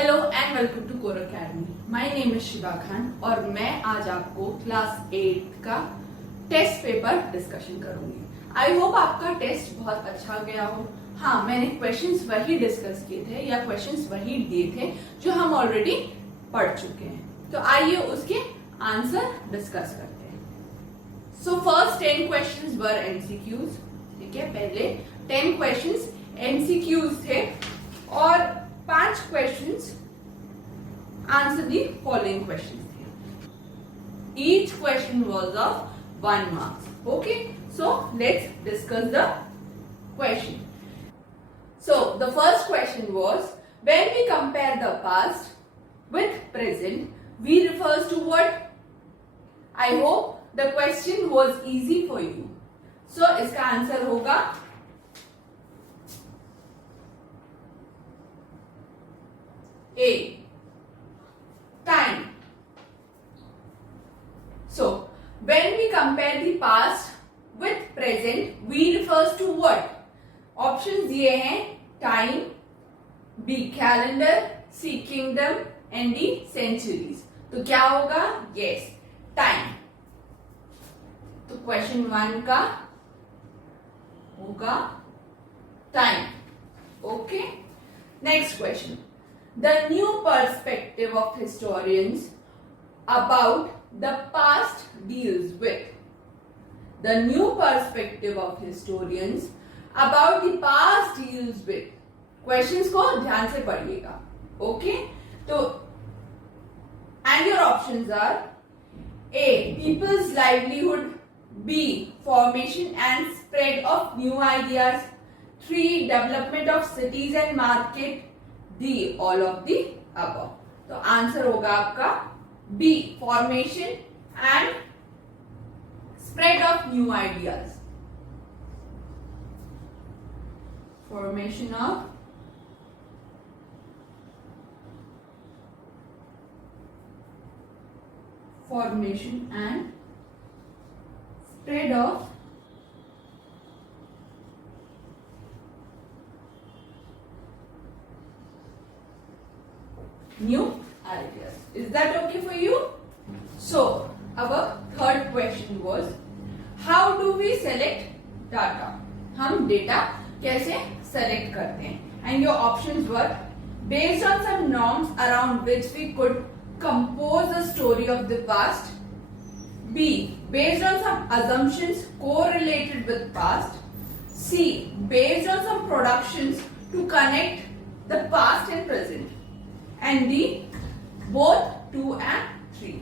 Hello and welcome to Core Academy. My name is Shiva Khan और मैं आज आपको क्लास 8 का टेस्ट पेपर डिस्कशन करूंगी। आई होप आपका टेस्ट बहुत अच्छा गया हो। हाँ, मैंने क्वेश्चंस वही डिस्कस किए थे या क्वेश्चंस वही दिए थे जो हम ऑलरेडी पढ़ चुके हैं। तो आइए उसके आंसर डिस्कस करते हैं। So first 10 questions were MCQs. ठीक है, पहले 10 क्वेश्चंस एमसीक्यूज थे और 5 questions answer the following questions. Each question was of 1 mark. Okay, so let's discuss the question. So the first question was, when we compare the past with present, we refers to what? I hope the question was easy for you. So इसका answer होगा A. Time. So, when we compare the past with present, we refers to what? Options दिए हैं time, B. calendar, C. kingdom and D. centuries. तो क्या होगा? Yes, time. तो क्वेश्चन 1 का होगा time. Okay. Next question. The new perspective of historians about the past deals with. The new perspective of historians about the past deals with. Questions को ध्यान से पढ़िएगा. Okay? तो and your options are A. People's livelihood. B. Formation and spread of new ideas. 3. Development of cities and market. D. All of the above. तो आंसर होगा आपका B. Formation and spread of new ideas. Formation of and spread of new ideas. Is that okay for you? So, our third question was, how do we select data? हम data कैसे select करते हैं? And your options were, based on some norms around which we could compose a story of the past. B. Based on some assumptions correlated with past. C. Based on some productions to connect the past and present. And D. both 2 and 3.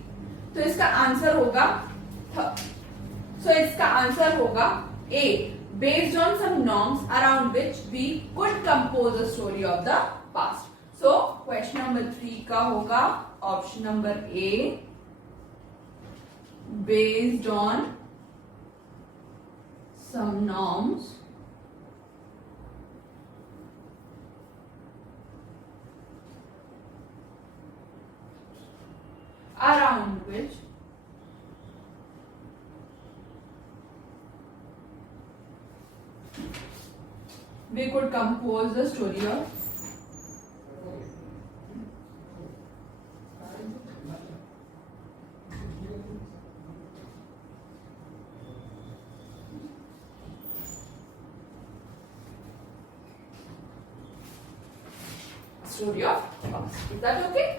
तो इसका answer होगा A. Based on some norms around which we could compose a story of the past. So question number 3 का होगा option number A. Based on some norms around which we could compose the story of past. Is that okay?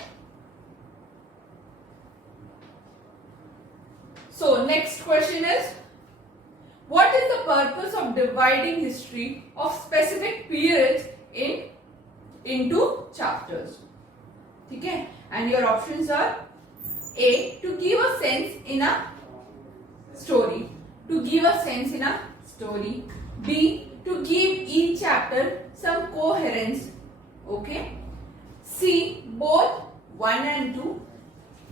So next question is, what is the purpose of dividing history of specific periods into chapters? ठीक है, and your options are A. To give a sense in a story. B. To give each chapter some coherence. Okay. C. Both 1 and 2.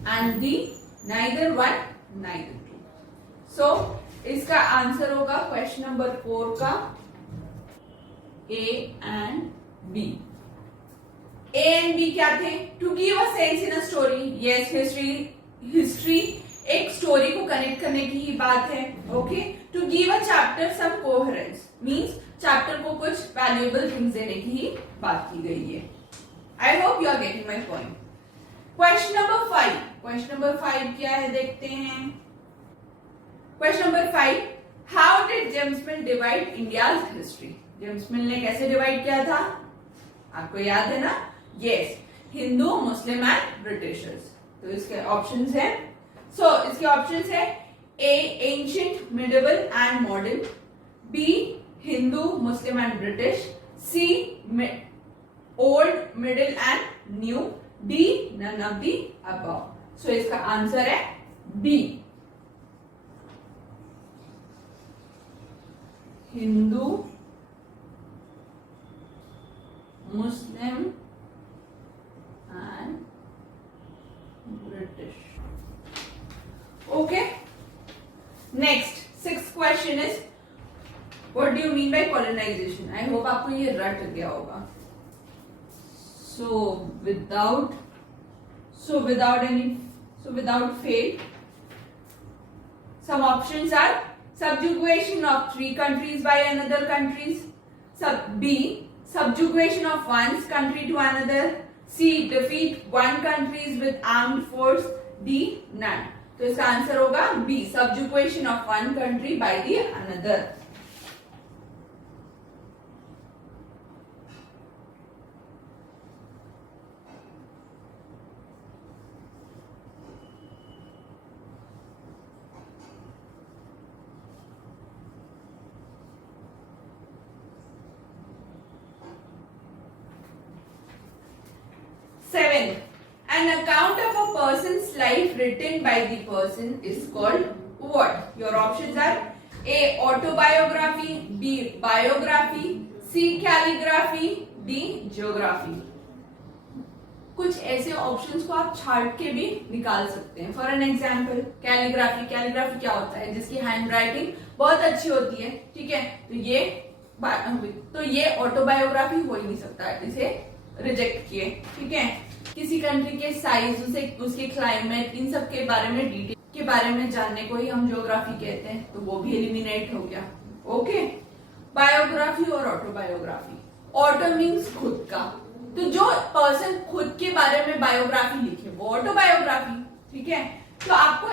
And D. Neither 1 neither 2. So इसका answer होगा question number 4 का A and B. A and B क्या थे? To give a sense in a story. Yes, history एक स्टोरी को कनेक्ट करने की ही बात है. Okay. To give a chapter some coherence means chapter को कुछ वैल्यूएबल थिंग्स देने की ही बात की गई है. I hope you are getting my point. Question number 5, question number 5 क्या है देखते हैं। Question number 5, how did James Mill divide India's history? James Mill ने कैसे डिवाइड किया था, आपको याद है ना? Yes, Hindu, Muslim and Britishers. तो इसके ऑप्शंस हैं, इसके ऑप्शंस है A ancient, medieval and modern, B Hindu, Muslim and British, C old, middle and new, D none of the above. So इसका आंसर है B, Hindu, Muslim and British. Okay, next 6th question is what do you mean by colonization? I hope आपको ये रट गया होगा। Without fail, some options are subjugation of 3 countries by another countries, B subjugation of one country to another, C defeat one countries with armed force, D none। तो इसका answer होगा B subjugation of one country by the another। Seventh, an account of a person's life written by the person is called what? Your options are A autobiography, B biography, C calligraphy, D geography। कुछ ऐसे ऑप्शंस को आप छाट के भी निकाल सकते हैं। For an example, calligraphy, calligraphy क्या होता है? जिसकी हैंड राइटिंग बहुत अच्छी होती है, ठीक है, तो ये ऑटोबायोग्राफी हो ही नहीं सकता, इसे रिजेक्ट किए, ठीक है। किसी कंट्री के साइज, उसके क्लाइमेट, इन सब के बारे में, डिटेल के बारे में जानने को ही हम ज्योग्राफी कहते हैं, तो वो भी एलिमिनेट हो गया। ओके, बायोग्राफी और ऑटोबायोग्राफी। ऑटो मीन्स खुद का, तो जो पर्सन खुद के बारे में बायोग्राफी लिखे वो ऑटोबायोग्राफी, ठीक है। तो आपको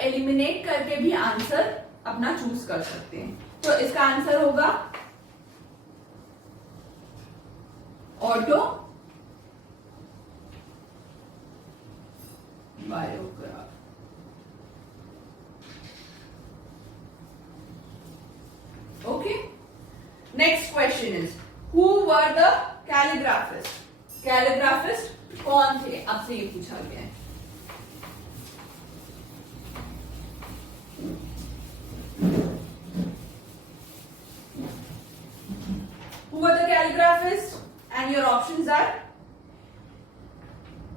एलिमिनेट करके भी आंसर अपना चूज कर सकते हैं। तो इसका आंसर होगा auto biograph. Okay, next question is who were the calligraphist? Calligraphist कौन थे? आपसे ये पूछा गया है। Who were the calligraphists? And your options are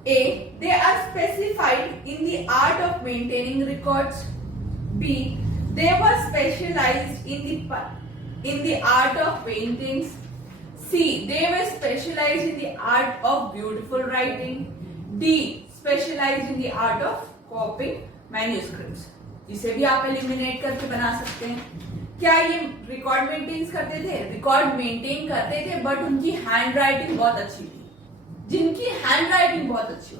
A. They are specified in the art of maintaining records. B. They were specialized in the art of paintings. C. They were specialized in the art of beautiful writing. D. Specialized in the art of copying manuscripts. इसे भी आप एलिमिनेट करके बना सकते हैं। क्या ये record maintain करते थे? रिकॉर्ड मेंटेन करते थे, बट उनकी हैंड राइटिंग बहुत अच्छी थी। जिनकी हैंड राइटिंग बहुत अच्छी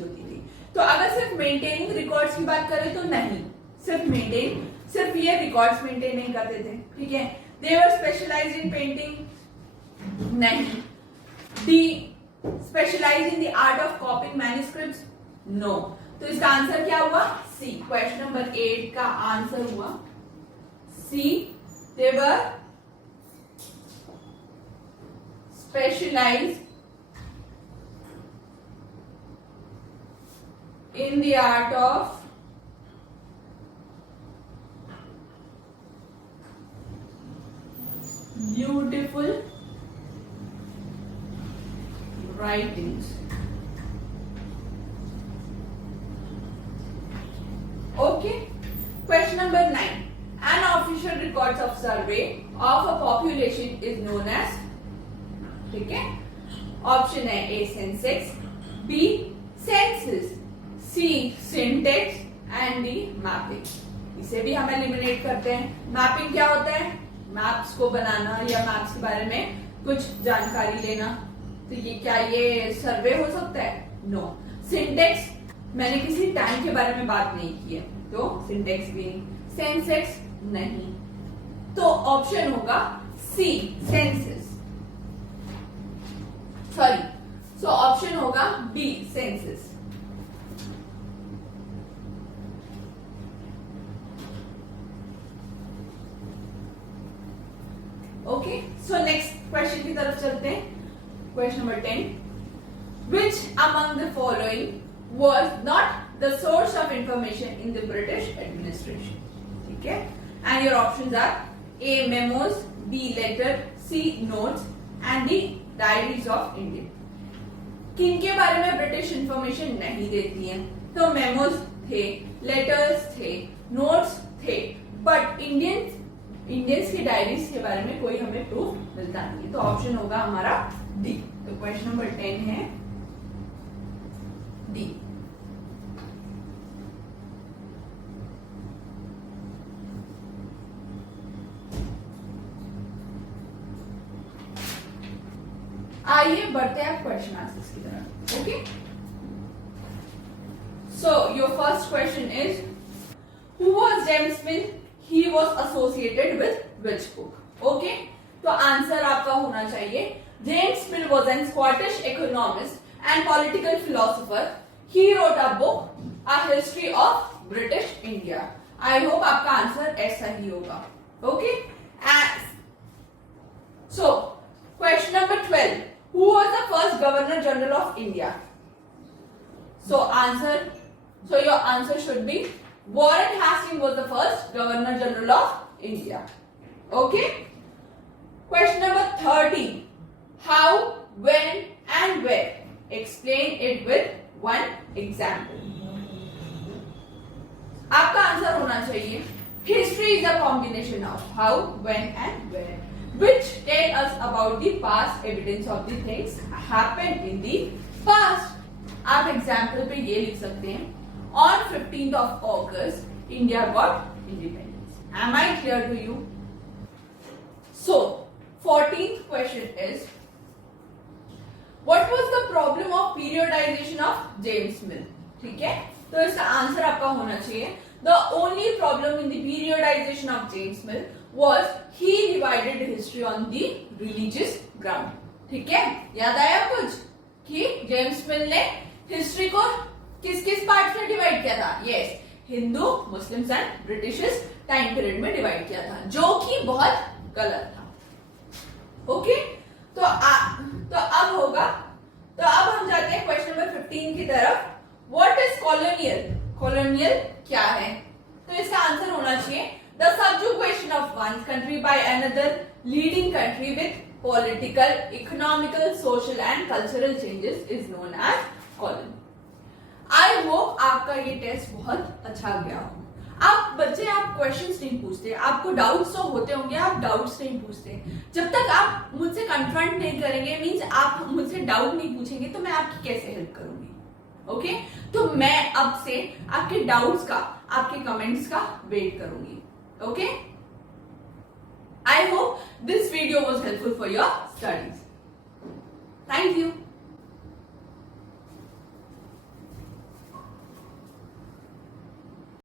होती थी, तो अगर सिर्फ मेंटेनिंग रिकॉर्ड्स की बात करें तो नहीं, सिर्फ ये रिकॉर्ड्स मेंटेन नहीं करते थे, ठीक है। They were specialized in painting, नहीं। They specialized in the art of copying manuscripts, no. तो इसका आंसर क्या हुआ? सी। क्वेश्चन नंबर 8 का आंसर हुआ C. They were specialized in the art of beautiful writings. Okay. Question number 9. An official records of survey of a population is known as, ठीक है। Option है A Sensex, B census, C syntax and D mapping. इसे भी हम एलिमिनेट करते हैं। मैपिंग क्या होता है? मैप्स को बनाना या मैप्स के बारे में कुछ जानकारी लेना, तो ये क्या ये सर्वे हो सकता है? नो। सिंटेक्स, मैंने किसी टैंक के बारे में बात नहीं की है, तो सिंटेक्स भी नहीं। सेंसेक्स नहीं, तो ऑप्शन होगा C, census. Sorry, so option होगा B, census. Okay, so next question की तरफ चलते हैं। Question number 10, which among the following was not the source of information in the British administration? ठीक है, and your options are A, memos, B, letter, C, notes and D, diaries of India. किन के बारे में British information नहीं देती है? तो मेमोज थे, लेटर्स थे, नोट्स थे, बट इंडियंस की डायरीज के बारे में कोई हमें प्रूफ मिलता नहीं है, तो ऑप्शन होगा हमारा डी। तो क्वेश्चन नंबर 10 है डी। आइए बढ़ते हैं क्वेश्चन आंसर्स की तरफ। Okay, so your first question is, who was James mill? He was associated with which book? Okay, तो आंसर आपका होना चाहिए, जेम्स मिल was an Scottish economist and political philosopher. He wrote a book, A History of British India. I hope आपका आंसर ऐसा ही होगा। Okay? So, question number 12. Who was the first Governor General of India? So your answer should be Warren Hastings was the first Governor General of India. Okay? Question number 13. How, when, and where? Explain it with one example. आपका answer होना चाहिए, history is a combination of how, when and where, which tell us about the past evidence of the things happened in the past. आप एग्जाम्पल पे ये लिख सकते हैं, on 15th of August India got independence. Am I clear to you? So 14th question is, What was the problem of periodization of James Mill? ठीक है, तो इसका आंसर आपका होना चाहिए, The only problem in the periodization of James Mill was he divided history on the religious ground. ठीक है, याद आया कुछ कि जेम्स मिल ने हिस्ट्री को किस किस पार्ट में डिवाइड किया था? यस, Hindu, Muslims and British time period में डिवाइड किया था, जो कि बहुत गलत था। ओके, तो अब हम जाते हैं क्वेश्चन नंबर 15 की तरफ। What is colonial? कॉलोनियल क्या है? तो इसका आंसर होना चाहिए, the subjugation of one country by another leading country with political, economical, social and cultural changes is known as colony. I hope आपका ये टेस्ट बहुत अच्छा गया हो। आप बच्चे, आप क्वेश्चंस नहीं पूछते, आपको डाउट्स तो होते होंगे, आप डाउट्स नहीं पूछते। जब तक आप मुझसे कन्फ्रंट नहीं करेंगे, मींस आप मुझसे डाउट नहीं पूछेंगे, तो मैं आपकी कैसे हेल्प करूंगी? ओके, तो मैं अब से आपके डाउट्स का, आपके कमेंट्स का वेट करूंगी। Okay, I hope this video was helpful for your studies. Thank you.